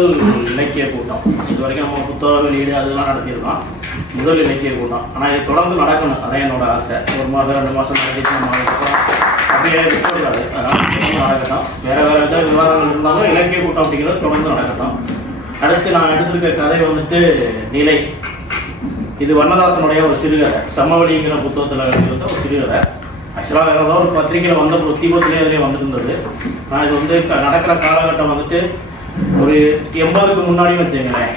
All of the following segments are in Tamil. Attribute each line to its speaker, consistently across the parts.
Speaker 1: முதல் இலக்கிய கூட்டம். இது வரைக்கும் நம்ம புத்தக வெளியீடு அதெல்லாம் நடத்தியிருக்கோம். முதல் இலக்கிய கூட்டம். ஆனால் இது தொடர்ந்து நடக்கணும். அதான் என்னோட ஆசை. ஒரு மாதம் ரெண்டு மாதம் நடத்திட்டு நம்ம அப்படியே விட்டுக்கூடாது அதனால் நடக்கட்டும். வேறு வேறு ஏதாவது விவாதங்கள் இருந்தாலும் இலக்கிய கூட்டம் அப்படிங்கிறது தொடர்ந்து நடக்கட்டும். அடுத்து நான் எடுத்திருக்க கதை வந்துட்டு நிலை. இது வண்ணதாசனுடைய ஒரு சிறுகதை. சமவெளிங்கிற புத்தகத்தில் எழுதியிருந்த ஒரு சிறுகதை. ஆக்சுவலாக வேறு ஏதாவது ஒரு பத்திரிக்கையில் வந்த ஒரு தீபத்திலே அதிலே வந்துட்டு இருந்தது. நான் இது வந்து க- நடக்கிற காலகட்டம் வந்துட்டு ஒரு எண்பதுக்கு முன்னாடி வச்சுங்களேன்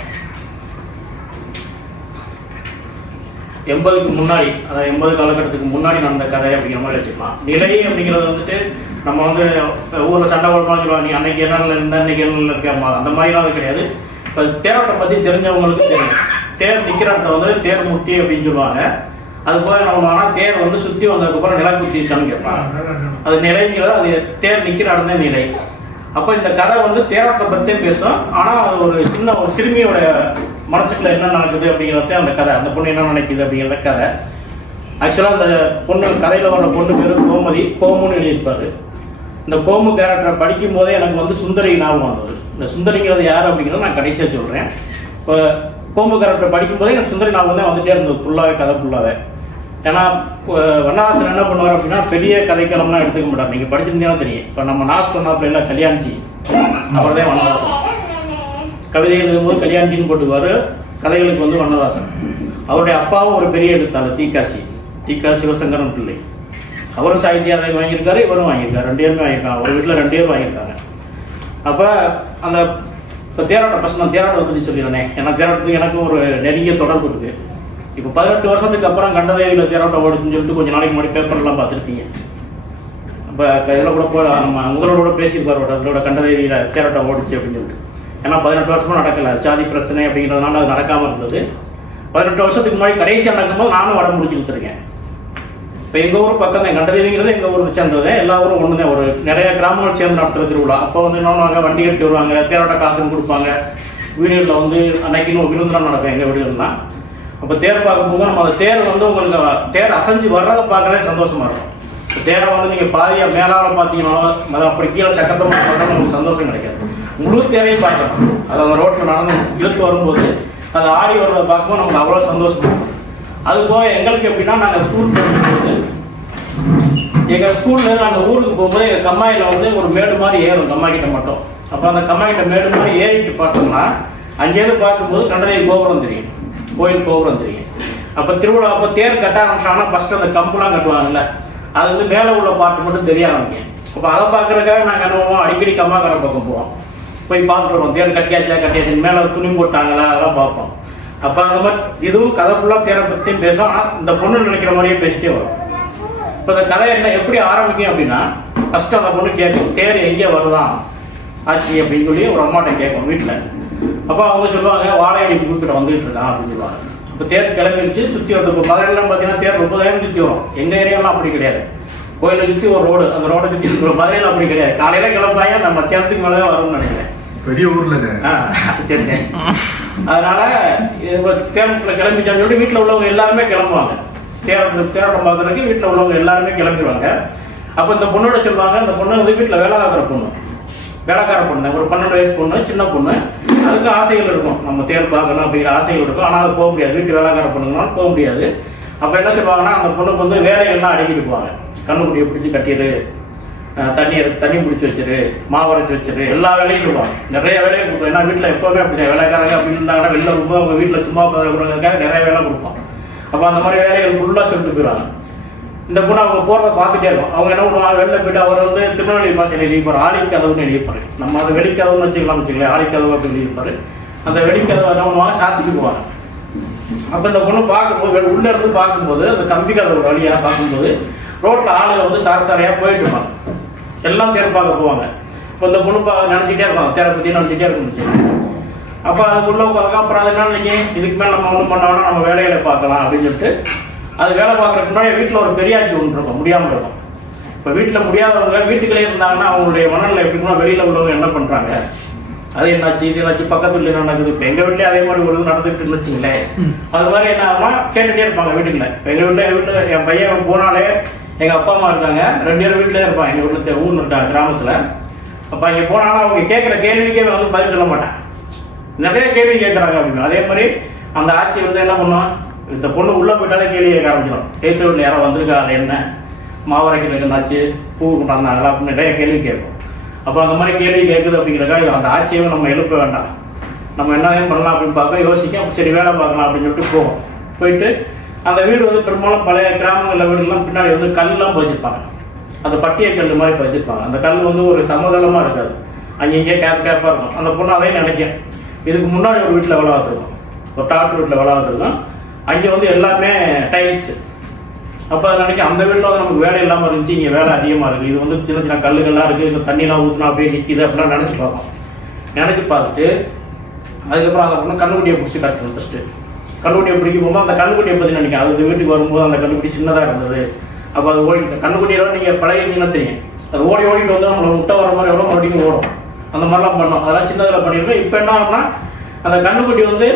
Speaker 1: எண்பதுக்கு முன்னாடி அதாவது எண்பது காலகட்டத்துக்கு முன்னாடி நடந்த கதை அப்படிங்கிற மாதிரி வச்சுக்கலாம். நிலை அப்படிங்கிறது வந்துட்டு நம்ம வந்து ஊரில் சண்டை போடணும்னு சொல்லுவாங்க. நீ அன்னைக்கு என்ன நிலையில இருந்த அன்னைக்கு என்ன இருக்கேம்மா அந்த மாதிரிலாம் அது கிடையாது. இப்போ தேரோட்டை பற்றி தெரிஞ்சவங்களுக்கு தெரியும். தேர் நிற்கிற இடத்த வந்து தேர் முட்டி அப்படின்னு சொல்லுவாங்க. அது போய் நம்ம ஆனால் தேர் வந்து சுற்றி வந்ததுக்கப்புறம் நில குத்திச்சான்னு கேட்பாங்க அது நிலைங்கிறது அது தேர் நிற்கிற இடம் தான் நிலை. அப்போ இந்த கதை வந்து தேரோட்டத்தை பற்றியே பேசும். ஆனால் அது ஒரு சின்ன ஒரு சிறுமியோட மனசுக்குள்ள என்ன நடக்குது அப்படிங்கிறத அந்த கதை. அந்த பொண்ணு என்ன நினைக்குது அப்படிங்கிறத கதை. ஆக்சுவலாக அந்த பொண்ணு கதையில் வர பொண்ணு பேர் கோமதி. கோமுன்னு எழுதியிருப்பார். இந்த கோமு கேரக்டரை படிக்கும் போதே எனக்கு வந்து சுந்தரி ஞாபகம் வந்தது. இந்த சுந்தரிங்கிறது யார் அப்படிங்கிறத நான் கடைசியாக சொல்கிறேன் இப்போ கோமு கேரக்டரை படிக்கும்போதே எனக்கு சுந்தரி ஞாபகம் தான் வந்துட்டே இருந்தது. ஃபுல்லாகவே கதை ஃபுல்லாகவே ஏன்னா இப்போ வண்ணதாசன் என்ன பண்ணுவார் அப்படின்னா பெரிய கதைக்களம்லாம் எடுத்துக்க மாட்டார். நீங்கள் படிச்சிருந்தீங்கன்னா தெரியும். இப்போ நம்ம நாஸ் சொன்னாப்புல இல்லை கல்யாணிச்சி அவர் தான் வண்ணதாசன் கவிதை எழுதும்போது கல்யாணின்னு போட்டுக்குவார். கதைகளுக்கு வந்து வண்ணதாசன் அவருடைய அப்பாவும் ஒரு பெரிய எழுத்தாளர் தீக்காசி தீக்கா சிவசங்கரன் பிள்ளை. அவரும் சாகித்ய அதை வாங்கியிருக்காரு இவரும் வாங்கியிருக்காரு. ரெண்டு பேருமே வாங்கியிருக்காங்க. ஒரு வீட்டில் ரெண்டு பேரும் வாங்கியிருக்காங்க. அப்போ அந்த இப்போ தேரோட்டம் பசங்க நான் பற்றி சொல்லிடுறேன். ஏன்னா தேராட்டத்துக்கு எனக்கும் ஒரு நெருங்கிய தொடர்பு இருக்குது இப்போ பதினெட்டு வருஷத்துக்கு அப்புறம் கண்டதேவியில் தேரோட்டம் ஓடுச்சுன்னு சொல்லிட்டு கொஞ்சம் நாளைக்கு முன்னாடி பேப்பர்லாம் பார்த்துருப்பீங்க. இப்போ இதில் கூட போ நம்ம உங்களோட கூட பேசியிருப்பார் அதோட கண்டதேவியில் தேரோட்டம் ஓடிச்சு அப்படின்னு சொல்லிட்டு. ஏன்னா பதினெட்டு வருஷமாக நடக்கலை. சாதி பிரச்சனை அப்படிங்கிறதுனால அது நடக்காமல் இருந்தது. பதினெட்டு வருஷத்துக்கு முன்னாடி கடைசியாக நடக்கும்போது நானும் வட முடிச்சு கொடுத்துருக்கேன். இப்போ எங்கள் ஊர் பக்கம் தான். கண்டதேவிங்கிறது எங்கள் ஊருக்கு சேர்ந்தது. எல்லா ஊரும் ஒன்று தான் ஒரு நிறைய கிராமங்கள் சேர்ந்து நடத்துகிற திருவிழா. அப்போ வந்து என்ன பண்ணுவாங்க? வண்டி கட்டி வருவாங்க. தேரோட்ட காசுன்னு கொடுப்பாங்க. வீடுகளில் வந்து அன்னைக்குன்னு ஒரு நடக்கும். எங்கள் வீடுகள்லாம் அப்போ தேர் பார்க்கும்போது நம்ம அந்த தேர் வந்து உங்களுக்கு தேர் அசைஞ்சு வர்றதை பார்க்கறதே சந்தோஷமா இருக்கும். இப்போ தேரை வந்து நீங்கள் பாதியாக மேலால் பார்த்தீங்கன்னா அது அப்படி கீழே சக்கரமாக பார்த்தாலும் உங்களுக்கு சந்தோஷம் கிடைக்காது. முழு தேரையும் பார்க்கலாம். அது அந்த ரோட்டில் நடந்து இழுத்து வரும்போது அது ஆடி வர்றதை பார்க்கும்போது நமக்கு அவ்வளோ சந்தோஷம் இருக்கும். அது போக எங்களுக்கு எப்படின்னா நாங்கள் ஸ்கூல் போகும்போது எங்கள் ஸ்கூலில் நாங்கள் ஊருக்கு போகும்போது எங்கள் கம்மாயில் வந்து ஒரு மேடு மாதிரி ஏறும் கம்மா கிட்ட மட்டும். அப்போ அந்த கம்மா கிட்ட மேடு மாதிரி ஏறிட்டு பார்த்தோம்னா அங்கேருந்து பார்க்கும்போது கண்டதை கோபுரம் தெரியும். கோயில் கோபுரம் தெரியும். அப்போ திருவிழா அப்போ தேர் கட்ட ஆரம்பிச்சாங்கன்னா ஃபஸ்ட்டு அந்த கம்புலாம் கட்டுவாங்கல்ல அது வந்து மேலே உள்ள பாட்டு மட்டும் தெரிய ஆரம்பிக்கும் அப்போ அதை பார்க்குறக்காக நாங்கள் என்ன பண்ணுவோம்? அடிக்கடி கம்மாக்கரை பக்கம் போவோம். போய் பார்த்துருவோம் தேர் கட்டியாச்சா கட்டியாச்சு மேலே துணி போட்டாங்களா அதெல்லாம் பார்ப்போம். அப்போ அந்த மாதிரி இதுவும் கதை ஃபுல்லாக தேரை பற்றியும் பேசும். ஆனால் இந்த பொண்ணு நினைக்கிற மாதிரியே பேசிட்டே வரும். இப்போ இந்த கதை என்ன எப்படி ஆரம்பிக்கும் அப்படின்னா ஃபஸ்ட்டு அந்த பொண்ணு கேட்கும் தேர் எங்கே வருதான்? ஆச்சு அப்படின்னு சொல்லி ஒரு அம்மாட்ட கேட்கும் வீட்டில் அப்போ அவங்க சொல்லுவாங்க வாழையடி முழுக்கிட்ட வந்துகிட்டு இருக்கான் அப்படின்னு சொல்லுவாங்க. இப்போ தேர் கிளம்பிடுச்சு சுற்றி வந்து இப்போ மதுரையிலாம் பார்த்தீங்கன்னா தேர் முப்பதாயிரம் சுற்றி வரும். எங்கள் ஏரியாலாம் அப்படி கிடையாது. கோயிலை சுற்றி ஒரு ரோடு அந்த ரோடை சுற்றி இருக்கிற மதுரையில் அப்படி கிடையாது. காலையில் கிளம்பாங்க நம்ம மத்தியானத்துக்கு மேலே வரும்னு நினைக்கிறேன்.
Speaker 2: பெரிய ஊர்லங்க
Speaker 1: ஆ, சரிங்க. அதனால இப்போ தேரோட்டத்தில் கிளம்பிச்சான்னு சொல்லி வீட்டில் உள்ளவங்க எல்லாருமே கிளம்புவாங்க. தேரோட்டம் தேரோட்டம் பார்க்குறதுக்கு வீட்டில் உள்ளவங்க எல்லாருமே கிளம்பிடுவாங்க. அப்போ இந்த பொண்ணோட சொல்லுவாங்க இந்த பொண்ணு வந்து வீட்டில் வேலை பார்க்குற பொண்ணு. வேலைக்கார பொண்ணு ஒரு பன்னெண்டு வயசு பொண்ணு சின்ன பொண்ணு. அதுக்கு ஆசைகள் இருக்கும். நம்ம தேர் பார்க்கணும் அப்படிங்கிற ஆசைகள் இருக்கும். ஆனால் அது போக முடியாது. வீட்டு வேலைக்கார பொண்ணுங்கனால போக முடியாது. அப்போ என்ன சொல்லுவாங்கன்னா அந்த பொண்ணுக்கு வந்து வேலைகள்லாம் அடக்கிட்டு போவாங்க. கண்ணுக்குட்டியை பிடிச்சி கட்டிடு தண்ணி தண்ணி பிடிச்சி வச்சிரு மாவரைச்சி வச்சிரு எல்லா வேலையும் சொல்லுவாங்க நிறைய வேலையும் கொடுப்போம் ஏன்னா வீட்டில் எப்போவுமே அப்படி வேலைக்காரங்க அப்படின்னு இருந்தாங்கன்னா வெளில ரொம்ப அவங்க வீட்டில் சும்மா உட்காந்துருக்காங்க நிறைய வேலை கொடுப்போம் அப்போ அந்த மாதிரி வேலைகள் ஃபுல்லாக சொல்லிட்டு போயிடுவாங்க. இந்த பொண்ணு அவங்க போகிறத பார்த்துட்டே இருக்கும். அவங்க என்ன பண்ணுவாங்க? வெளில போயிட்டு அவர் வந்து திருநெல்வேலி பார்த்து எழுதிப்பார் ஆடி கதவுன்னு எழுதிப்பார் நம்ம அதை வெளிக்கதவுன்னு வச்சுக்கலாம் வச்சுக்கலாம் ஆடி கதவு அப்படின்னு எழுதிப்பார் அந்த வெடிக்கதவை என்ன பண்ணுவாங்க? சாத்திட்டு போவாங்க. அப்போ இந்த பொண்ணு பார்க்கும்போது வெ- இருந்து பார்க்கும்போது அந்த கம்பி கதவு வழியாக பார்க்கும்போது ரோட்டில் ஆளுங்க வந்து சார சாரையாக போயிட்டு இருப்பாங்க. எல்லாம் தேர் பார்க்க போவாங்க. இப்போ இந்த பொண்ணு பா நினச்சிட்டே இருப்பாங்க தேரை பற்றி நினச்சிட்டே இருக்கும் அப்போ அது உள்ள உட்காந்து அப்புறம் அது என்ன நினைக்கி இதுக்கு மேலே நம்ம ஒன்றும் பண்ணோம்னா நம்ம வேலைகளை பார்க்கலாம் அப்படின்னு சொல்லிட்டு அது வேலை பார்க்குறதுக்கு முன்னாடி வீட்டில் ஒரு பெரியாச்சி ஒன்று இருக்கும் முடியாமல் இருக்கும். இப்போ வீட்டில் முடியாதவங்க வீட்டுக்குள்ளே இருந்தாங்கன்னா அவங்களுடைய மனநிலை எப்படின்னா வெளியில் உள்ளவங்க என்ன பண்ணுறாங்க அது என்னாச்சு இது என்னாச்சு பக்கத்து வீட்டில் என்ன நடக்குது? இப்போ எங்கள் வீட்லேயே அதே மாதிரி ஒரு இது நடந்துட்டு இருந்துச்சுங்களேன் அது மாதிரி என்ன ஆகும்னா கேட்டுகிட்டே இருப்பாங்க வீட்டுக்குள்ள. இப்போ எங்கள் வீட்டில் எங்கள் வீட்டில் என் பையன் போனாலே எங்கள் அப்பா அம்மா இருக்காங்க. ரெண்டு பேரும் வீட்டிலே இருப்பாங்க. எங்கள் வீட்டில் ஊர் இருக்காங்க கிராமத்தில். அப்போ அங்கே போனாலும் அவங்க கேட்குற கேள்விக்கே வந்து பதில் சொல்ல மாட்டேன். நிறைய கேள்வி கேட்குறாங்க அப்படின்னு. அதே மாதிரி அந்த ஆட்சி வந்து என்ன பண்ணுவான் இந்த பொண்ணு உள்ளே போயிட்டாலே கேள்வி கேட்க ஆரம்பிச்சிடும். எழுத்து வீட்டில் யாரோ வந்திருக்காரு என்ன? மாவரைக்கிறதுக்கு இருந்தாச்சு பூ கொண்டாந்தாங்களா அப்படின்னு நிறைய கேள்வி கேட்கும் அப்போ அந்த மாதிரி கேள்வி கேட்குது அப்படிங்கிறக்கா இது அந்த ஆட்சியை நம்ம எழுப்ப வேண்டாம். நம்ம என்ன பண்ணலாம் அப்படின்னு பார்க்க யோசிக்க சரி வேலை பார்க்கலாம் அப்படின்னு சொல்லிட்டு போவோம். போயிட்டு அந்த வீடு வந்து பெரும்பாலும் பழைய கிராமங்களில் வீடுலாம் பின்னாடி வந்து கல்லாம் பதிச்சிருப்பாங்க. அந்த பட்டிய கல் மாதிரி பதிச்சிருப்பாங்க. அந்த கல் வந்து ஒரு சமதளமாக இருக்காது. அங்கங்கே கேப் கேப்பாக இருக்கும். அந்த பொண்ணு அதையும் நினைக்கும். இதுக்கு முன்னாடி ஒரு வீட்டில் வேலை பார்த்துருக்கோம் ஒரு டாக்டர் வீட்டில் வேலை பார்த்துருக்கோம் அங்கே வந்து எல்லாமே டைல்ஸு அப்போ நினைக்க அந்த வீட்டில் வந்து நமக்கு வேலை இல்லாமல் இருந்துச்சு இங்கே வேலை அதிகமாக இருக்குது இது வந்து சின்ன சின்ன கல்லுகள்லாம் இருக்குது இந்த தண்ணியெலாம் ஊற்றினா அப்படியே நிற்கிது அப்படிலாம் நினச்சி பார்ப்போம் நினச்சி பார்த்துட்டு அதுக்கப்புறம் அதை அப்புறம் கண்ணுக்குட்டியை பிடிச்சி கட்டணும் ஃபஸ்ட்டு கண்ணுக்குட்டியை பிடிக்கும் போகும்போது அந்த கண்ணுக்குட்டியை பற்றி நினைக்கும் அது இந்த வீட்டுக்கு வரும்போது அந்த கண்ணுக்குட்டி சின்னதாக இருந்தது. அப்போ அது ஓடி கண்ணுக்குட்டியெல்லாம் நீங்கள் பழகிருந்தீங்கன்னா தெரியும். அது ஓடி ஓடிட்டு வந்து நம்மளை முட்டை வர மாதிரி எவ்வளோ மறுபடியும் ஓடும். அந்த மாதிரிலாம் பண்ணோம் அதெல்லாம் சின்னதில் பண்ணியிருக்கோம். இப்போ என்ன ஆகும்னா அந்த கண்ணுக்குட்டி வந்து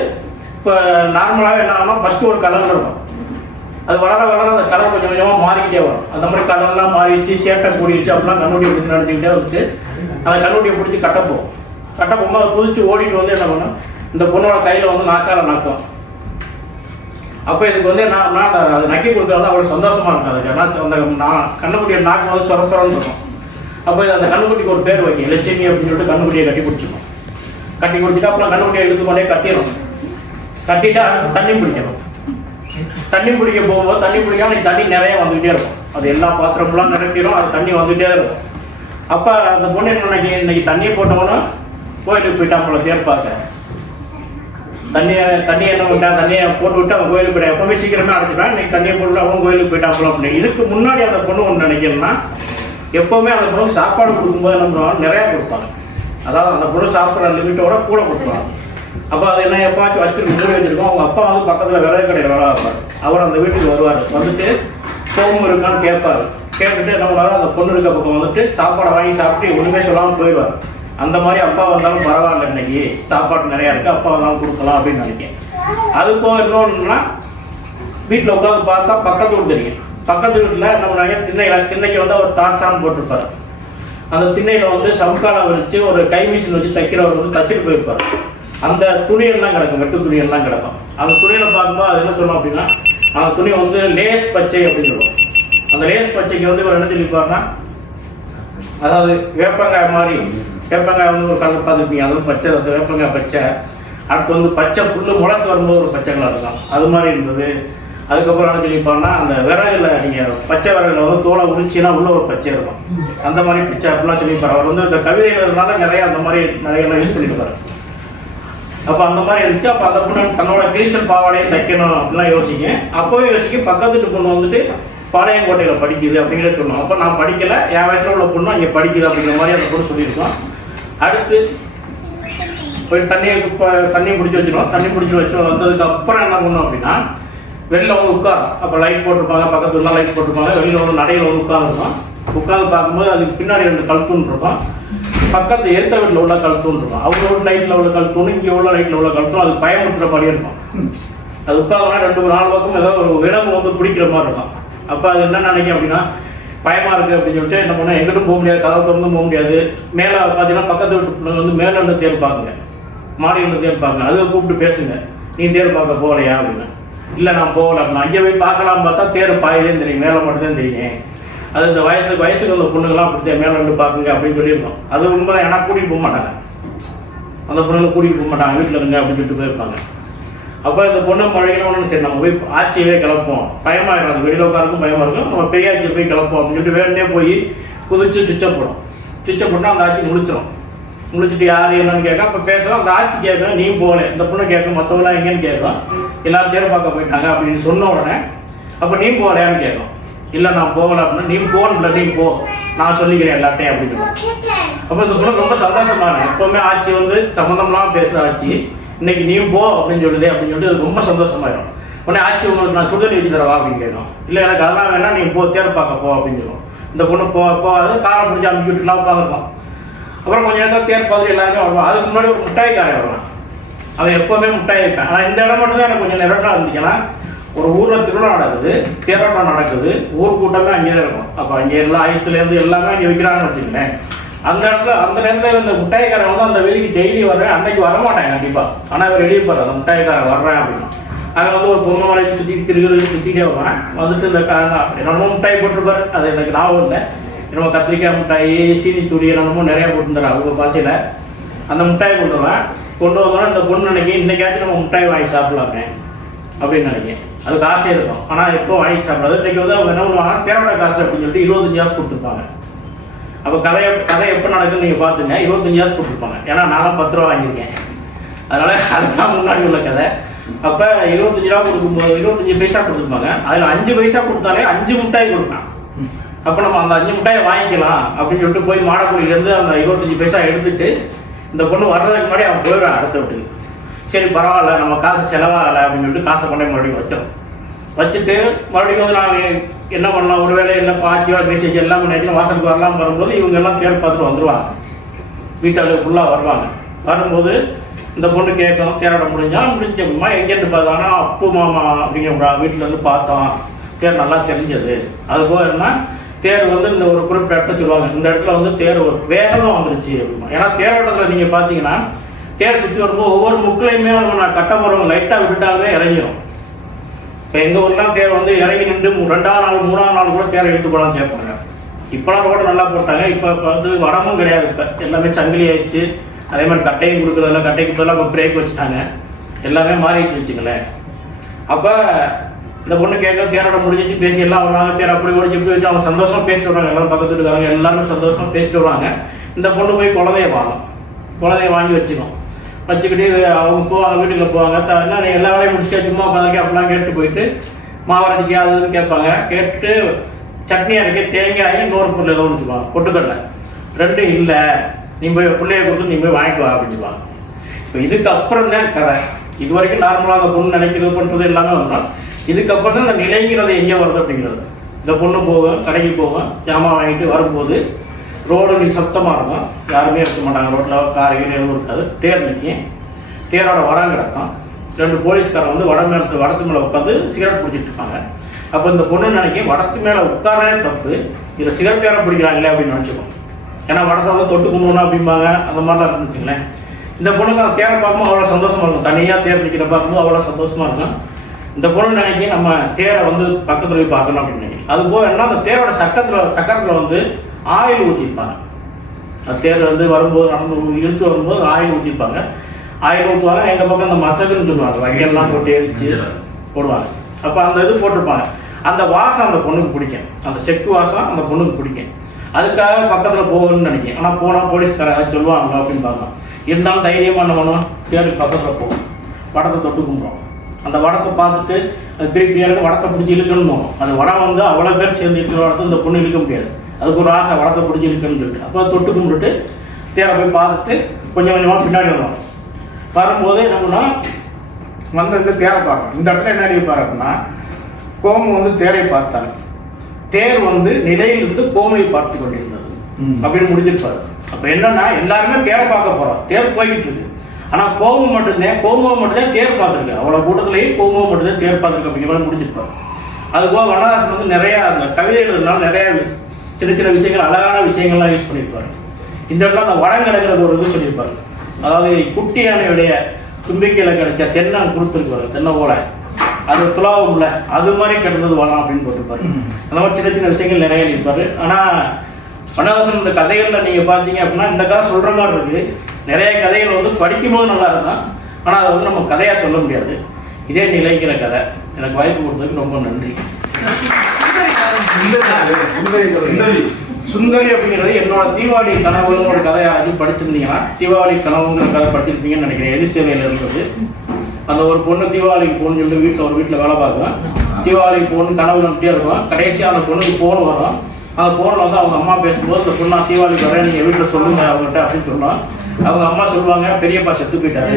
Speaker 1: இப்போ நார்மலாகவே என்ன ஆகும்னா ஃபஸ்ட்டு ஒரு கலர் இருக்கும். அது வளர வளர அந்த கலர் கொஞ்சம் கொஞ்சமாக மாறிக்கிட்டே வரும். அந்த மாதிரி கலர்லாம் மாறிடுச்சு சேட்டை கூடிடுச்சு அப்படிலாம் கண்ணுட்டியை பிடிச்சி நினச்சிக்கிட்டே வந்துட்டு அந்த கண்ணுட்டியை பிடிச்சி கட்டப்போம் கட்ட போகும்போது அதை குதிச்சு ஓடிட்டு வந்து என்ன பண்ணும்? இந்த பொண்ணோட கையில் வந்து நாக்கால நக்கம். அப்போ இதுக்கு வந்து என்ன அது நக்கி கொடுக்க வந்து அவ்வளோ சந்தோஷமாக இருக்கும். அதுக்கு ஏன்னா அந்த நான் கண்ணுக்குட்டியை நாக்கு வந்து சொர சொரன்னு இருக்கும். அப்போ அந்த கண்ணுக்குட்டிக்கு ஒரு பேர் வைக்கும் லட்சுமி அப்படின்னு சொல்லிட்டு கண்ணுக்குட்டியை கட்டி பிடிச்சிக்கும். கட்டி பிடிச்சிட்டு அப்புறம் கண்ணுக்குட்டியை இழுத்து கொண்டே கட்டிடும் கட்டிட்டு தண்ணி பிடிக்கணும் தண்ணி பிடிக்க போகும்போது தண்ணி பிடிக்காம நீ தண்ணி நிறைய வந்துகிட்டே இருக்கும். அது எல்லா பாத்திரம்லாம் நிரப்பிடும் அது தண்ணி வந்துகிட்டே இருக்கும். அப்போ அந்த பொண்ணு என்ன நினைக்க இன்னைக்கு தண்ணியை போட்டவொன்னே கோயிலுக்கு போயிட்டான் போல சேர்ப்பாங்க. தண்ணியை தண்ணி என்ன விட்டா தண்ணியை போட்டு விட்டு அவன் கோயிலுக்கு போயிட்டா. எப்பவுமே சீக்கிரமே அடைச்சிட்டான் இன்னைக்கு தண்ணியை போட்டு அவன் கோயிலுக்கு போயிட்டான் போல அப்படின்னு. இதுக்கு முன்னாடி அந்த பொண்ணு ஒன்று நினைக்கணும்னா எப்பவுமே அந்த பொண்ணுக்கு சாப்பாடு கொடுக்கும்போது என்ன பண்ணுவாங்க? நிறையா கொடுப்பாங்க. அதாவது அந்த பொண்ணு சாப்பிட்ற லிமிட்டோட கூட கொடுப்பாங்க. அப்போ அது என்ன எப்பாச்சும் வச்சிருக்கு மூடி வச்சிருக்கோம். அவங்க அப்பா வந்து பக்கத்தில் விலை கடையில் வேலை பார்ப்பார். அவர் அந்த வீட்டுக்கு வருவார். வந்துட்டு சோம்பு இருக்கான்னு கேட்பார். கேட்டுட்டு என்ன அந்த பொண்ணு இருக்க பக்கம் வந்துட்டு சாப்பாடை வாங்கி சாப்பிட்டு ஒன்றுமே சொல்லாமல் போயிடுவார். அந்த மாதிரி அப்பா வந்தாலும் பரவாயில்ல இன்னைக்கு. சாப்பாடு நிறையா இருக்குது அப்பா வந்தாலும் கொடுக்கலாம் அப்படின்னு நினைக்கிறேன் அது போக இன்னொன்றுனா வீட்டில் உட்காந்து பார்த்தா பக்கத்து வீடு தெரியும். பக்கத்து வீட்டில் நம்ம நிறைய திண்ணையில் திண்ணைக்கு வந்து அவர் தாட்சான்னு போட்டிருப்பார். அந்த திண்ணையில் வந்து சவுக்காலை வச்சு ஒரு கை மிஷின் வச்சு தைக்கிறவர் வந்து தச்சுட்டு போயிருப்பார். அந்த துணியெல்லாம் கிடக்கும் வெட்டு துணியெல்லாம் கிடக்கும். அந்த துணியில பார்க்கும்போது அது என்ன சொல்லணும் அப்படின்னா அந்த துணி வந்து லேஸ் பச்சை அப்படின்னு சொல்லுவோம். அந்த லேஸ் பச்சைக்கு வந்து இவர் என்ன சொல்லிப்பாருன்னா அதாவது வேப்பங்காய் மாதிரி வேப்பங்காய் வந்து ஒரு கலர் பார்த்துருப்பீங்க அது பச்சை அந்த வேப்பங்காய் பச்சை. அடுத்து வந்து பச்சை புல்லு முளைச்சு வரும்போது ஒரு பச்சை கலர் இருக்கும். அது மாதிரி இருந்தது. அதுக்கப்புறம் என்ன சொல்லிப்பாருன்னா அந்த விறகுல நீங்கள் பச்சை விறகுல வந்து தோலை உரிச்சின்னா உள்ள ஒரு பச்சை இருக்கும். அந்த மாதிரி பச்சை அப்படிலாம் சொல்லியிருப்பாரு. அவர் வந்து இந்த கவிதையிலனால நிறைய அந்த மாதிரி நிறைய யூஸ் பண்ணியிருப்பாரு. அப்போ அந்த மாதிரி இருந்துச்சு. அப்போ அந்த பொண்ணு தன்னோட கிரீசன் பாவாடையை தைக்கணும் அப்படிலாம் யோசிங்க. அப்போவே யோசிக்க பக்கத்து வீட்டு பொண்ணு வந்துட்டு பாளையங்கோட்டையில் படிக்குது அப்படிங்கிறத சொன்னோம். அப்போ நான் படிக்கலை. என் வயசில் உள்ள பொண்ணு அங்கே படிக்குது அப்படிங்கிற மாதிரி அந்த பொண்ணு சொல்லியிருக்கோம். அடுத்து போய் தண்ணியை இப்போ தண்ணியை பிடிச்சி வச்சிருவோம். தண்ணி பிடிச்சி வச்சு வந்ததுக்கு அப்புறம் என்ன பண்ணோம் அப்படின்னா வெளில வந்து உட்காரும். அப்போ லைட் போட்டிருப்பாங்க பக்கத்துலலாம் லைட் போட்டிருப்பாங்க. வெளியில் வந்து நடையில் வந்து உட்காந்துருக்கோம் உட்காந்து பார்க்கும்போது அதுக்கு பின்னாடி ரெண்டு கழுத்தூன் இருக்கும். பக்கத்து ஏத்த வீட்டில் உள்ள கழுத்தூன் இருக்கும். அவங்க உள்ள லைட்டில் உள்ள கழுத்தூன் இங்கே உள்ள லைட்டில் உள்ள கழுத்தும் அது பயமுறுத்துற மாதிரி இருக்கும். அது உட்காந்தோன்னா ரெண்டு நாலு பக்கம் ஏதோ ஒரு விடம் வந்து பிடிக்கிற மாதிரி இருக்கும். அப்போ அது என்ன நினைக்கும் அப்படின்னா பயமாக இருக்குது அப்படின்னு சொல்லிட்டு என்ன பண்ணால் எங்கிட்டும் போக முடியாது கதவை திறந்து போக முடியாது. மேலே பார்த்தீங்கன்னா பக்கத்து வீட்டு பிள்ளைங்க வந்து மேலே இருந்து தேர் பார்க்குங்க. மாடி இருந்து தேர் பார்க்குங்க. கூப்பிட்டு பேசுங்க. நீ தேர் பார்க்க போகலையா அப்படின்னு. இல்லை நான் போகல. நான் அங்கே போய் பார்க்கலாம் பார்த்தா தேர் பாயுதேன்னு தெரியும். மேலே மட்டும்தான் தெரியும். அது இந்த வயசு வயசுக்கு அந்த பொண்ணுங்களாம் அப்படித்தான் மேலே வந்து பார்க்குங்க அப்படின்னு சொல்லியிருந்தோம். அது உண்மை ஏன்னா கூட்டிகிட்டு போக மாட்டாங்க. அந்த பொண்ணுங்களை கூட்டிகிட்டு போக மாட்டாங்க. வீட்டில் இருங்க அப்படின்னு சொல்லிட்டு போயிருப்பாங்க. அப்போ இந்த பொண்ணு பழகினோன்னு சரி நம்ம போய் ஆட்சியவே கிளப்போம் பயமாக இருக்கும் அது வெளியில் உட்காருக்கும் பயமாக இருக்கும். நம்ம பெரிய ஆட்சியை போய் கிளப்போம் அப்படின்னு சொல்லிட்டு வேணே போய் குதிச்சு சுவிட்சை போடும். சுவிட்சை போட்டால் அந்த ஆட்சி முடிச்சிடும் முடிச்சுட்டு யார் என்னன்னு கேட்க அப்போ பேசுகிறோம் அந்த ஆட்சி கேட்கும் நீ போகல. இந்த பொண்ணு கேட்கும் மற்றவங்களாம் எங்கேன்னு கேட்கும் எல்லாரும் தேர் பார்க்க போயிட்டாங்க அப்படின்னு சொன்ன உடனே அப்போ நீ போகலையான்னு கேட்கும். இல்லை நான் போகல அப்படின்னா நீ போகணும்ல நீ போ. நான் சொல்லிக்கிறேன் எல்லாத்தையும் அப்படின்னு சொல்லுவோம் அப்போ இந்த பொண்ணு ரொம்ப சந்தோஷமான. எப்பவுமே ஆட்சி வந்து சம்மந்தம்லாம் பேசுகிற ஆட்சி இன்னைக்கு நீ போ அப்படின்னு சொல்லுது அப்படின்னு சொல்லிட்டு ரொம்ப சந்தோஷமாயிடும் உடனே ஆட்சி உங்களுக்கு நான் சுடுதண்ணி வச்சு தரவா அப்படின்னு கேட்கும். இல்லை எனக்கு அதெல்லாம் வேணாம் நீ போ தேர் பார்க்க போ அப்படின்னு சொல்லுவோம் இந்த பொண்ணு போ போகாது காரம் பிடிச்சி அமுக்கி விட்டுலாம் உட்காந்துருக்கோம் அப்புறம் கொஞ்சம் நேரம் தேர் பார்த்துட்டு எல்லாருமே வருவான் அதுக்கு முன்னாடி ஒரு மிட்டாய்க்காரன் வருவான். அவன் எப்போவுமே மிட்டாய் இருக்கான் ஆனால் இந்த இடம் மட்டும் தான் எனக்கு கொஞ்சம் நிரட்டாக இருந்துச்சுன்னா ஒரு ஊரில் திருவிழா நடக்குது தேரோட்டம் நடக்குது ஊர் கூட்டமே அங்கேயே இருக்கும். அப்போ அங்கே எல்லா ஐஸ்லேருந்து எல்லாமே அங்கே விற்கிறாங்கன்னு வச்சுக்கோங்களேன். அந்த இடத்துல அந்த நேரத்தில் இந்த முட்டாய்க்காரன் வந்து அந்த வெளிக்கு டெய்லி வர்றேன். அன்னைக்கு வரமாட்டேன் கண்டிப்பாக ஆனால் இவர் ரெடி போகிறார் அந்த முட்டாய்க்காரன் வர்றேன் அப்படின்னு. அங்கே வந்து ஒரு பொம்மை மலைக்கு சுற்றி திருவிழா சுற்றிட்டே வருவேன். வந்துட்டு இந்த க என்னமோ முட்டாய் போட்டிருப்பாரு. அது எனக்கு ஞாபகம் இல்லை. என்னமோ கத்திரிக்காய் முட்டாய் சீனி துடி என்னமோ நிறையா போட்டுருந்தாரு அவங்க பாசையில் அந்த முட்டாய் கொண்டு வருவேன். கொண்டு வந்தோன்னா இந்த பொண்ணு நினைக்க இன்னைக்காச்சும் நம்ம முட்டாய் வாங்கி சாப்பிடலாமே அப்படின்னு நினைக்கிறேன் அதுக்கு ஆசை இருக்கும். ஆனால் எப்போ வாங்கி சாப்பிடாது இன்றைக்கி வந்து அவங்க என்ன பண்ணுவாங்க தேவையான காசு அப்படின்னு சொல்லிட்டு இருபத்தஞ்சு காசு கொடுத்துருப்பாங்க. அப்போ கதை கதை எப்போ நடக்குன்னு நீங்கள் பார்த்துங்க. இருபத்தஞ்சு காசு கொடுத்துருப்பாங்க. ஏன்னா நானும் பத்து ரூபா வாங்கியிருக்கேன். அதனால் அதுதான் முன்னாடி உள்ள கதை. அப்போ இருபத்தஞ்சு ரூபா கொடுக்கும்போது இருபத்தஞ்சு பைசா கொடுத்துருப்பாங்க. அதில் அஞ்சு பைசா கொடுத்தாலே அஞ்சு முட்டாய் கொடுப்பான் அப்போ நம்ம அந்த அஞ்சு மிட்டாயை வாங்கிக்கலாம் அப்படின்னு சொல்லிட்டு போய் மாடக்குடியிலேருந்து அந்த இருபத்தஞ்சு பைசா எடுத்துட்டு இந்த பொண்ணு வர்றதுக்கு முன்னாடி அவன் போயிடுறான் அடுத்த வீட்டுக்கு. சரி பரவாயில்ல நம்ம காசு செலவாகலை அப்படின்னு சொல்லிட்டு காசை கொண்டு மறுபடியும் வச்சிடும் வச்சுட்டு மறுபடியும் வந்து நான் என்ன பண்ணலாம் ஒரு வேலை என்ன பாச்சியோ மெசேஜ் எல்லாம் நினைச்சு வாசலுக்கு வரலாம் வரும்போது இவங்க எல்லாம் தேர் பார்த்துட்டு வந்துடுவாங்க வீட்டாளுக்கு ஃபுல்லாக வருவாங்க. வரும்போது இந்த பொண்ணு கேட்கும் தேரோட முடிஞ்சா முடிஞ்சம்மா எங்கேருந்து பார்த்தாங்கன்னா அப்பு மாமா அப்படிங்கிற வீட்டிலேருந்து பார்த்தோம். தேர் நல்லா தெரிஞ்சது. அது போக என்ன தேர் வந்து இந்த ஒரு குறிப்பிட்ட இடத்துல சொல்லுவாங்க. இந்த இடத்துல வந்து தேர் ஒரு வேகமாக வந்துருச்சு அப்படிமா ஏன்னா தேரோட்டத்தில் நீங்கள் பார்த்தீங்கன்னா தேர் சுற்றி வரும்போது ஒவ்வொரு முக்கிலையுமே நம்ம நான் கட்ட போகிறவங்க லைட்டாக விட்டுட்டாலுமே இறங்கிடும் இப்போ எங்கள் ஊர்லாம் தேர் வந்து இறங்கி நின்று ரெண்டாவது நாள் மூணாவது நாள் கூட தேரை எடுத்து போகலாம் சேர்ப்பாங்க. இப்போலாம் ரோடு நல்லா போட்டாங்க. இப்போ இப்போ வந்து வடமும் கிடையாது இப்போ. எல்லாமே சங்கிலி ஆயிடுச்சு. அதே மாதிரி கட்டையும் கொடுக்குறதில்ல கட்டைக்கு பதிலாக இப்போ பிரேக் வச்சுட்டாங்க. எல்லாமே மாறிடுச்சு வச்சுங்களேன் அப்போ இந்த பொண்ணு கேட்க தேரோட முடிஞ்சிச்சு பேசி எல்லாம் வருவாங்க தேர் அப்படி ஓடிச்சு இப்படி வச்சு அவங்க சந்தோஷமாக பேசிட்டு வருவாங்க எல்லாரும் பக்கத்து இருக்காங்க எல்லாருமே சந்தோஷமாக பேசிட்டு வருவாங்க இந்த பொண்ணு போய் குழந்தைய வாங்கும் குழந்தைய வாங்கி வச்சுக்கோம் வச்சுக்கிட்டு இது அவங்க போவாங்க வீட்டுக்கு போவாங்க. த- என்ன நீ எல்லா வேலையும் முடிச்சுட்டு சும்மா உட்காந்துருக்கே அப்படிலாம் கேட்டு போயிட்டு மாவரத்துக்கு அது கேட்பாங்க. கேட்டு சட்னி அரைக்க தேங்காய் நூறு பொருள் ஏதோ ஒன்று சொல்லுவாங்க. பொட்டுக்கடலை. ரெண்டும் இல்லை. நீ போய் பிள்ளைய கொடுத்து நீ போய் வாங்கிக்குவா அப்படின்னு சொல்லுவாங்க. இப்போ இதுக்கப்புறம் தான் கதை. இது வரைக்கும் நார்மலாக அந்த பொண்ணு நினைக்கிறது பண்ணுறது எல்லாமே வந்துடும் இதுக்கப்புறம் தான் இந்த நிலைங்கிறது எங்கே வருது அப்படிங்கிறது. இந்த பொண்ணு போகும் கடைக்கு போகும் ஜாமான் வாங்கிட்டு வரும்போது ரோடு நிசப்தமாக இருக்கும். யாருமே இருக்க மாட்டாங்க. ரோட்டில் கார் கீழே எதுவும் இருக்காது. தேர் நிற்கும் தேரோட வரம் கிடக்கும். ரெண்டு போலீஸ்காரன் வந்து வட மேலே வடத்து மேலே உட்காந்து சிகரெட் பிடிச்சிட்டு இருப்பாங்க அப்போ இந்த பொண்ணு நினைக்கும்? வடத்து மேலே உட்காரே தப்பு. இதில் சிகரெட் யாரை பிடிக்கிறாங்களே அப்படின்னு நினச்சிக்கும். ஏன்னா வடத்தை வந்து தொட்டு கும்பிடணும் அப்படிம்பாங்க. அந்த மாதிரிலாம் இருந்துச்சுங்களேன் இந்த பொண்ணுக்கு அந்த தேரை பார்க்கும்போது அவ்வளோ சந்தோஷமாக இருக்கும். தனியாக தேர் நிற்கிற பார்க்கும்போது அவ்வளோ சந்தோஷமாக இருக்கும். இந்த பொண்ணு நினைக்கி நம்ம தேரை வந்து பக்கத்தில் போய் பார்க்கணும் அப்படின்னு நினைக்கிறேன் அது போக என்ன? அந்த தேரோட சக்கரத்தில் சக்கரத்தில் வந்து ஆயில் ஊற்றிருப்பாங்க அந்த தேர் வந்து வரும்போது நடந்து இழுத்து வரும்போது ஆயில் ஊற்றிருப்பாங்க ஆயில் ஊற்றுவாங்க எங்கள் பக்கம் அந்த மசகுன்னு சொல்லுவாங்க வகையெல்லாம் போட்டு எரிச்சு போடுவாங்க. அப்போ அந்த இது போட்டிருப்பாங்க. அந்த வாசம் அந்த பொண்ணுக்கு பிடிக்கும். அந்த செக்கு வாசம் அந்த பொண்ணுக்கு பிடிக்கும். அதுக்காக பக்கத்தில் போகணும்னு நினைக்கிறேன் ஆனால் போனால் போலீஸ்காரங்க சொல்லுவாங்க அப்படின்னு பார்க்கலாம். இருந்தாலும் தைரியமாக என்ன பண்ணுவோம் தேருக்கு பக்கத்தில் போகும் வடத்தை தொட்டு கும்பிடுவோம் அந்த வடத்தை பார்த்துட்டு திருப்பி வடத்தை பிடிச்சி இழுக்கணும் அந்த வடம் வந்து அவ்வளோ பேர் சேர்ந்து இருக்கிற வடத்தை இந்த பொண்ணு இழுக்க முடியாது. அதுக்கு ஒரு ஆசை வடத்தை பிடிச்சி இழுக்கணும்னு சொல்லிட்டு. அப்போ தொட்டு கும்பிட்டுட்டு தேரை போய் பார்த்துட்டு கொஞ்சம் கொஞ்சமாக பின்னாடி வந்தோம். வரும்போது என்ன வந்து இந்த தேரை பார்க்கணும். இந்த இடத்துல என்ன இருப்பார் அப்படின்னா கோமு வந்து தேரை பார்த்தார். தேர் வந்து நிலையிலிருந்து கோமையை பார்த்து கொண்டிருந்தது. அப்படின்னு முடிஞ்சிருப்பாரு. அப்ப என்னன்னா எல்லாருமே தேரை பார்க்க போறோம். தேர் போய்கிட்டு இருக்கு. ஆனா கோமம் மட்டும்தான் கோமுகம் மட்டும்தான் தேர் பார்த்துருக்கு. அவ்வளவு கூட்டத்திலேயே கோமுகம் மட்டும்தான் தேர் பார்த்துருக்கு அப்படிங்கிற மாதிரி முடிஞ்சிருப்பாரு. அது போக வண்ணதாசன் வந்து நிறைய அந்த கவிதை எழுதுனால நிறைய சின்ன சின்ன விஷயங்கள் அழகான விஷயங்கள்லாம் யூஸ் பண்ணியிருப்பாரு இந்த இடத்துல அந்த வடம் கிடக்கிற ஒரு இது சொல்லியிருப்பாரு. அதாவது குட்டி யானையுடைய தும்பிக்கையில் கிடைச்ச தென்னான் கொடுத்துருப்பாரு தென்னை ஓலை. அது துலாவும்ல அது மாதிரி கிடந்தது வளம் அப்படின்னு போட்டிருப்பாரு. அந்த மாதிரி சின்ன சின்ன விஷயங்கள் நிறைய எழுதியிருப்பாரு. ஆனால் வண்ணதாசன் இந்த கதைகளில் நீங்கள் பார்த்தீங்க அப்படின்னா இந்த கதை சொல்கிற மாதிரி இருக்குது நிறைய கதைகள் வந்து படிக்கும்போது நல்லா இருக்கும். ஆனால் அதை வந்து நம்ம கதையாக சொல்ல முடியாது. இதே நிலைங்கிற கதை. எனக்கு வாய்ப்பு கொடுத்ததுக்கு ரொம்ப நன்றி.
Speaker 2: சுந்தரி.
Speaker 1: சுந்தரி. அப்படிங்கிறது என்னோட தீபாவளி கனவுன்னு ஒரு கதையை அது படிச்சிருந்தீங்கன்னா தீபாவளி கனவுங்கிற கதை படிச்சிருப்பீங்கன்னு நினைக்கிறேன். எதிர்சேவையில் இருந்தது. அந்த ஒரு பொண்ணு தீபாவளிக்கு போகணும்னு சொல்லிட்டு வீட்டில் ஒரு வீட்டில் வேலை பார்க்கும் தீபாவளிக்கு போகணும் கனவு நம்பிட்டே இருக்கும். கடைசியாக அந்த பொண்ணுக்கு ஃபோன் வரும். அந்த ஃபோனில் வந்து அவங்க அம்மா பேசும்போது இந்த பொண்ணு தீபாவளி தீபாவளிக்கு வரேன் நீங்கள் வீட்டில் சொல்லுங்க அவங்ககிட்ட அப்படின்னு சொன்னோம் அவங்க அம்மா சொல்லுவாங்க பெரியப்பா செத்து போயிட்டாரு.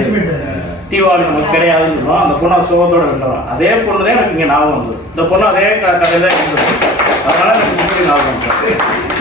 Speaker 1: தீபாவளி நமக்கு கிடையாதுன்னு சொல்லுவோம் அந்த பொண்ணு சோகத்தோடு சோகத்தோட அதே பொண்ணு தான் எனக்கு இங்கே ஞாபகம் வந்தது. இந்த பொண்ணு அதே கடையில் தான் இருந்தது. அதனால எனக்கு சுந்தரி ஞாபகம் வந்தது